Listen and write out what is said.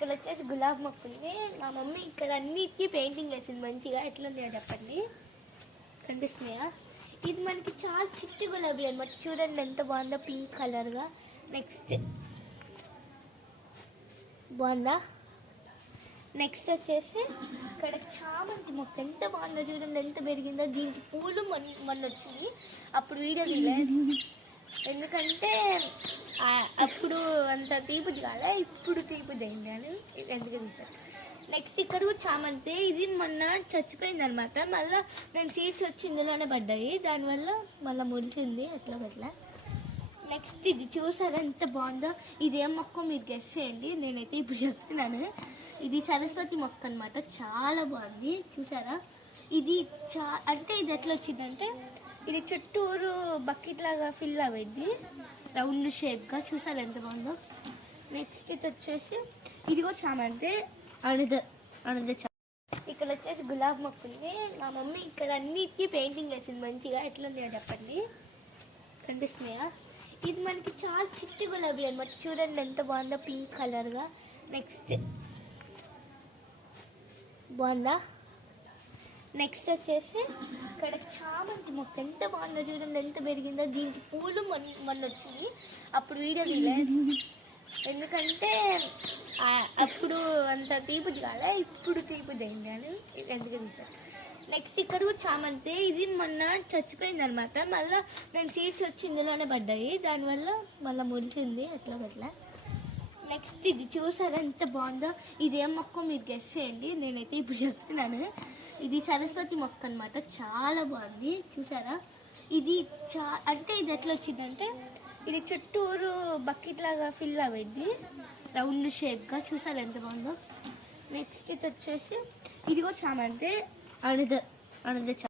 ఇక్కడ వచ్చేసి గులాబీ మొక్క ఉంది. మా మమ్మీ ఇక్కడ అన్నిటికీ పెయింటింగ్ వేసింది మంచిగా. ఎట్లున్నాయో చెప్పండి, కనిపిస్తున్నాయా? ఇది మనకి చాలా చిట్టి గులాబీ అనమాట. చూడండి ఎంత బాగుందో, పింక్ కలర్గా. నెక్స్ట్ బాగుందా? నెక్స్ట్ వచ్చేసి ఇక్కడ చామంతి మొక్క ఎంత బాగుందో చూడండి, ఎంత పెరిగిందో. దీనికి పూలు మొన్న వచ్చింది, అప్పుడు వీడియో తీయలేదు ఎందుకంటే అప్పుడు అంత తీపిది కాలే, ఇప్పుడు తీపిది అయింది అని ఎందుకు తీసాను. నెక్స్ట్ ఇక్కడ కూడా చామంతి, ఇది మొన్న చచ్చిపోయింది అనమాట. మళ్ళీ నేను సీడ్స్ వచ్చి ఇందులోనే పడ్డాయి, దానివల్ల మళ్ళీ మొలిచింది అట్లా. నెక్స్ట్ ఇది చూసారా ఎంత బాగుందో. ఇది ఏం మొక్క మీరు గెస్ చేయండి, నేనైతే ఇప్పుడు చెప్తున్నాను. ఇది సరస్వతి మొక్క అనమాట, చాలా బాగుంది చూసారా. ఇది అంటే ఇది ఎట్లా వచ్చిందంటే, ఇది చుట్టూరు బకెట్ లాగా ఫిల్ అవ్వద్ది, రౌండ్ షేప్గా. చూసారా ఎంత బాగుందో. నెక్స్ట్ ఇది వచ్చేసి ఇది కూడా చామంతి, అనదర్ ఇక్కడ వచ్చేసి గులాబీ మొక్క ఉంది. మా మమ్మీ ఇక్కడ అన్నిటికీ పెయింటింగ్ వేసింది మంచిగా. ఎట్లున్నాయో చెప్పండి, కనిపిస్తున్నాయా? ఇది మనకి చాలా చిట్టి గులాబీ అనమాట. చూడండి ఎంత బాగుందో, పింక్ కలర్గా. నెక్స్ట్ బాగుందా? నెక్స్ట్ వచ్చేసి ఇక్కడ చామంతి మొక్క ఎంత బాగుందో చూడండి, ఎంత పెరిగిందో. దీనికి పూలు మొన్న వచ్చింది, అప్పుడు వీడియో తీయలేదు ఎందుకంటే అప్పుడు అంత తీపిది కాలే, ఇప్పుడు తీపిది అయింది అని ఎందుకు తీసాను. నెక్స్ట్ ఇక్కడ కూడా చామంతి, ఇది మొన్న చచ్చిపోయింది అనమాట. మళ్ళీ నేను సీడ్స్ వచ్చి ఇందులోనే పడ్డాయి, దానివల్ల మళ్ళీ మొలిచింది అట్లా. నెక్స్ట్ ఇది చూసారా ఎంత బాగుందో. ఇది ఏం మొక్క మీరు గెస్ చేయండి, నేనైతే ఇప్పుడు చెప్తున్నాను. ఇది సరస్వతి మొక్క అనమాట, చాలా బాగుంది చూసారా. ఇది అంటే ఇది ఎట్లా వచ్చిందంటే, ఇది చుట్టూరు బకెట్ లాగా ఫిల్ అవ్వద్ది, రౌండ్ షేప్గా. చూసారా ఎంత బాగుందో. నెక్స్ట్ ఇది వచ్చేసి ఇది కూడా చామంతి, అనదర్